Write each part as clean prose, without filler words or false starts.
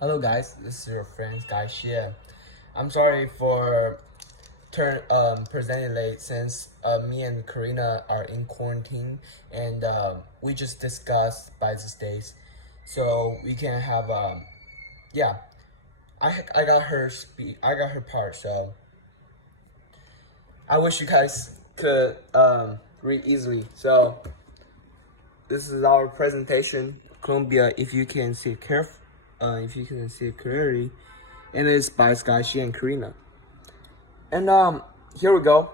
Hello guys, this is your friend Guy Xie. I'm sorry for presenting late since me and Karina are in quarantine and we just discussed by these days, so we can have yeah. I got I got her part, so I wish you guys could read easily. So this is our presentation, Colombia. If you can see it if you can see it clearly, and it's by Sky and Karina. And here we go.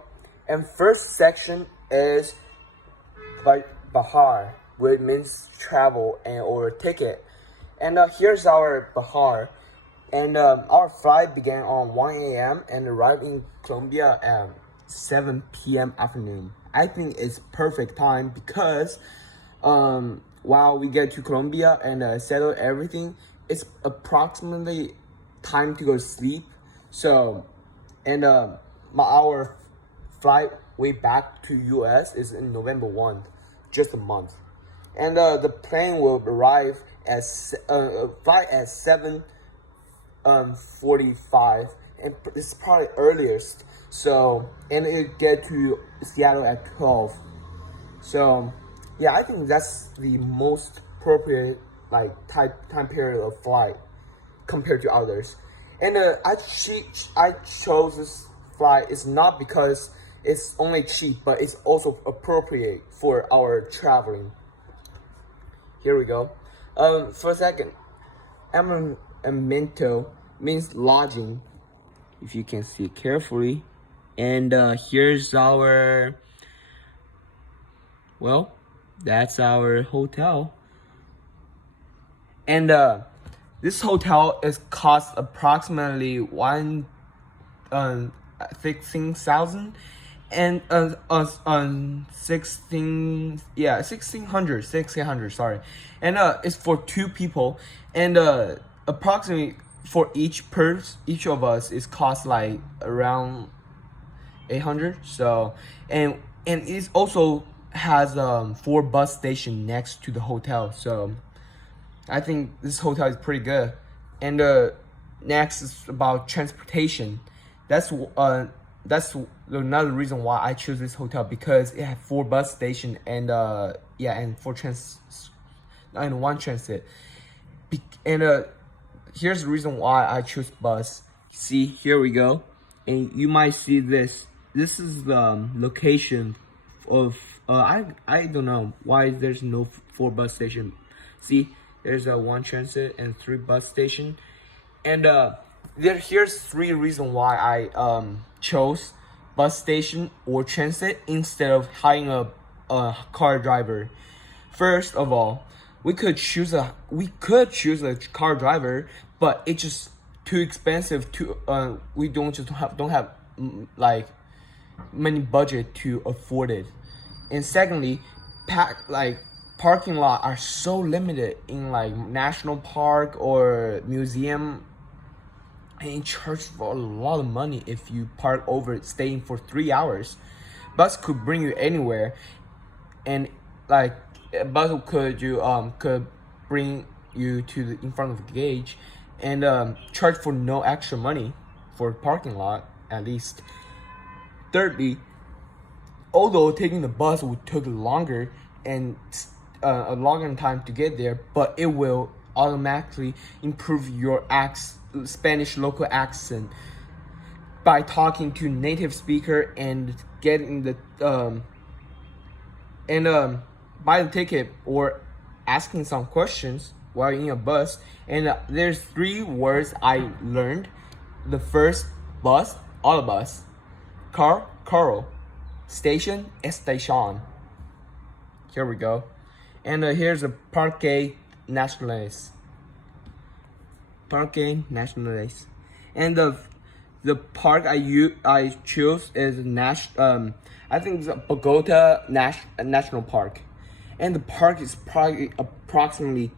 And first section is by Bahar, which means travel and or ticket. And here's our Bahar. And our flight began on 1 a.m. and arrived in Colombia at 7 p.m. afternoon. I think it's perfect time because while we get to Colombia and settle everything, it's approximately time to go to sleep. So, and our flight way back to US is in November 1, just a month. And the plane will arrive at flight at 7:45, and it's probably earliest. So, and it get to Seattle at 12. So, yeah, I think that's the most appropriate time period of flight compared to others. And I chose this flight is not because it's only cheap, but it's also appropriate for our traveling. Here we go. For a second, amento means lodging, if you can see it carefully. And here's our, well, that's our hotel. And this hotel is cost approximately 16,000 and 1600 sorry, and it's for two people, and approximately for each of us is cost like around 800. So and it also has 4 bus station next to the hotel, so I think this hotel is pretty good. And next is about transportation. That's another reason why I choose this hotel, because it has 4 bus station and and 4 and 1 transit. And here's the reason why I choose bus. See, here we go, and you might see this. This is the location of I don't know why there's no 4 bus station. See, there's a 1 transit and 3 bus station. And here's 3 reasons why I chose bus station or transit instead of hiring a car driver. First of all, we could choose a car driver, but it's just too expensive to we don't have like many budget to afford it. And secondly, parking lot are so limited in like national park or museum, and charge for a lot of money if you park over staying for 3 hours. Bus could bring you anywhere, and like a bus could bring you to in front of the gauge and charge for no extra money for parking lot at least. Thirdly, although taking the bus would take longer and a longer time to get there, but it will automatically improve your Spanish local accent by talking to native speaker and getting the buy the ticket or asking some questions while in a bus. And there's 3 words I learned. The first, bus, autobus; car, carro; station, estación. Here we go. And here's a Parque Nacionales. Parque Nacionales. And the park I choose is I think it's Bogota National Park. And the park is probably approximately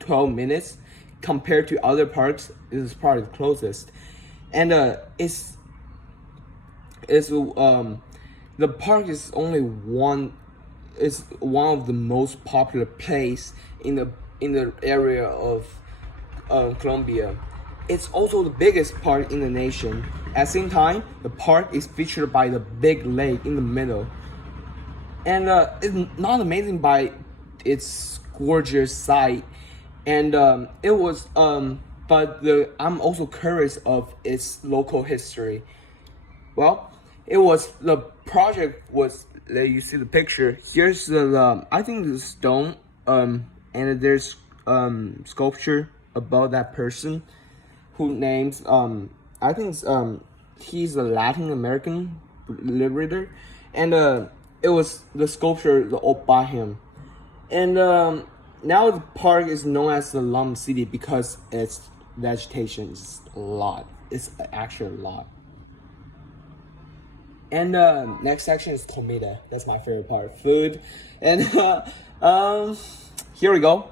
12 minutes compared to other parks. This is probably the closest. And it's the park is only one of the most popular place in the area of Colombia. It's also the biggest park in the nation. At the same time, the park is featured by the big lake in the middle. And it's not amazing by its gorgeous sight. And it was, but I'm also curious of its local history. Well, the project was, you see the picture. Here's I think the stone, and there's sculpture about that person who names, I think he's a Latin American liberator, and it was the sculpture by him. And now the park is known as the Lum City because its vegetation is a lot. It's actually a lot. And next section is comida. That's my favorite part, food. And here we go.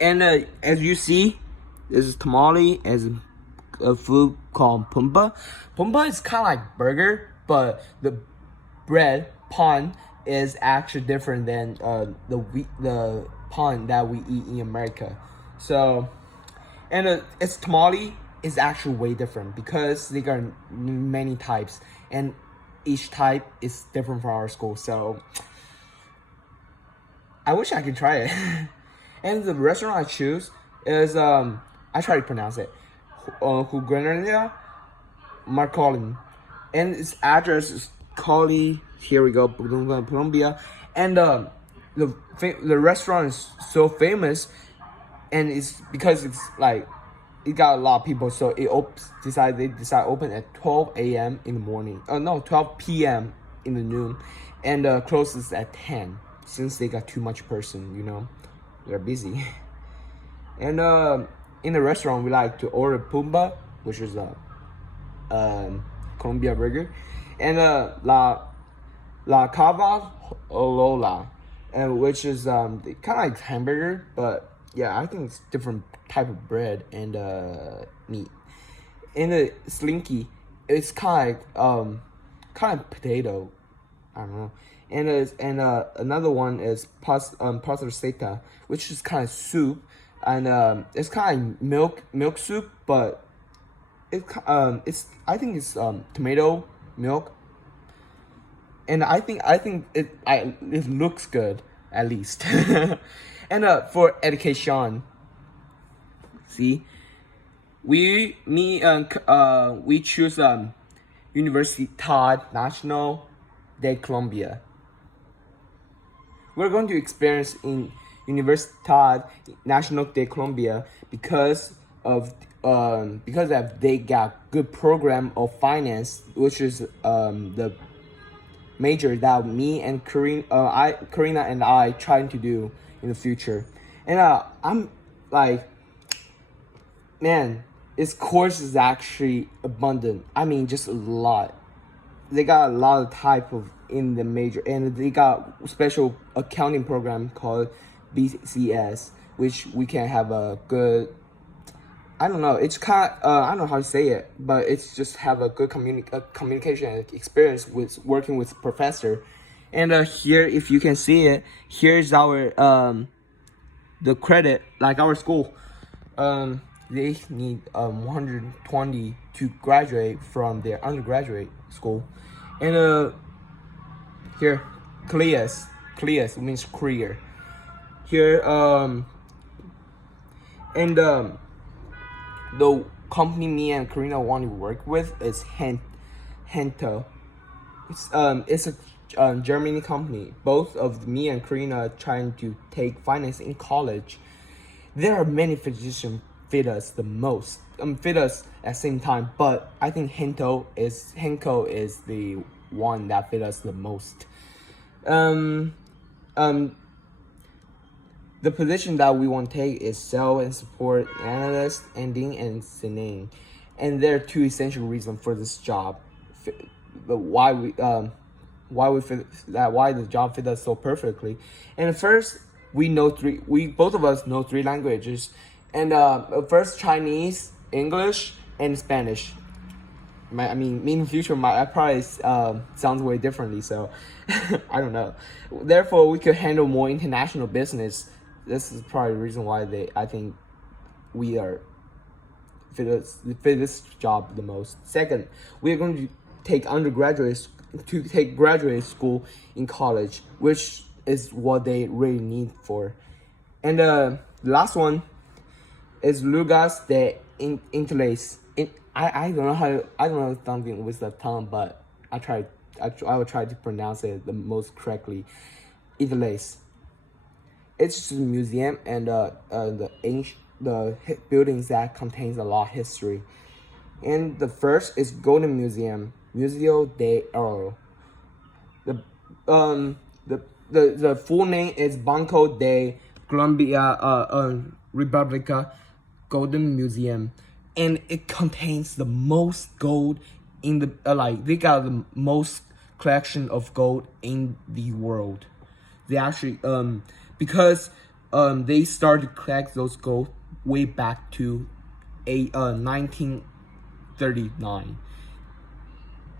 And as you see, this is tamale as a food called pumba. Pumba is kind of like burger, but the bread pan is actually different than the pan that we eat in America. So, and its tamale is actually way different because they got many types, and each type is different from our school. So I wish I could try it. And the restaurant I choose is I try to pronounce it, Huguenaria Marcolin, and its address is Cali. Here we go, Colombia, and the restaurant is so famous, and it's because it's like it got a lot of people, so they decide open at 12 a.m. in the morning. 12 p.m. in the noon, and closes at 10 since they got too much person. They're busy. And in the restaurant, we like to order pumba, which is a Colombia burger, and la cava olola, and which is kind of like hamburger, but yeah, I think it's different type of bread and meat. And the slinky, it's kind of potato, I don't know. And another one is pasta, which is kind of soup, and it's kind of milk soup, but it's I think it's tomato milk, and I think it looks good at least. And for education, see, we choose Universidad Nacional de Colombia. We're going to experience in Universidad Nacional de Colombia because they got good program of finance, which is the major that me and Karina and I trying to do in the future. And I'm like, man, its course is actually abundant. I mean, just a lot. They got a lot of type of in the major, and they got special accounting program called BCS, which we can have a good, I don't know, it's kind of, I don't know how to say it, but it's just have a good communication experience with working with professor. And here, if you can see it, here's our the credit, like our school, they need 120 to graduate from their undergraduate school. And here, CLIAS means career. Here, and the company me and Karina want to work with is Hento. It's a Germany company. Both of me and Karina are trying to take finance in college. There are many physicians fit us the most, fit us at the same time, but I think Henko is the one that fit us the most. The position that we want to take is sell and support analyst, ending, and sinning, and there are two essential reasons for this job. Why the job fit us so perfectly. And first, we both of us know three languages, and first Chinese, English, and Spanish. Me in the future, I probably sounds way differently, so I don't know. Therefore, we could handle more international business. This is probably the reason why I think we are fit this job the most. Second, we are going to take graduate school in college, which is what they really need for. And the last one is lugas de interlace. I don't know I don't know something with the tongue, but I will try to pronounce it the most correctly. Interlace. It's just a museum and the buildings that contains a lot of history. And the first is Golden Museum, Museo de Oro. The full name is Banco de Colombia República Golden Museum, and it contains the most gold in the they got the most collection of gold in the world. They actually because they started to collect those gold way back to 1939,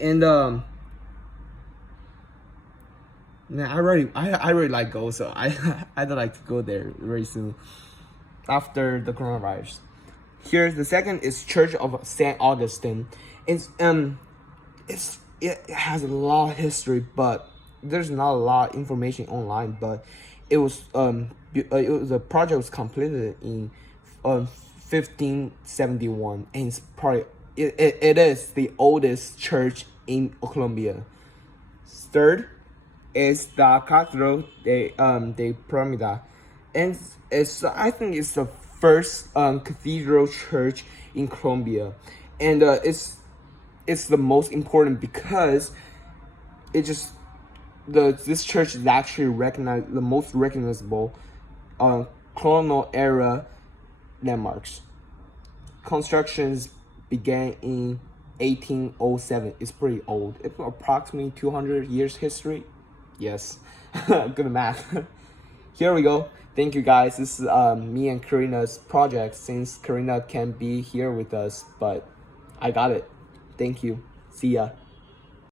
and man, I really like gold, so I'd like to go there very soon after the coronavirus. Here's the second is Church of Saint Augustine. It has a lot of history, but there's not a lot of information online. But the project was completed in 1571, and it's probably it is the oldest church in Colombia. Third is the Catedral de Promida, and I think it's the first cathedral church in Colombia, and it's the most important because this church is actually the most recognizable colonial era landmarks. Constructions began in 1807. It's pretty old. It's approximately 200 years history. Yes, good math. Here we go. Thank you guys. This is me and Karina's project, since Karina can't be here with us, but I got it. Thank you. See ya.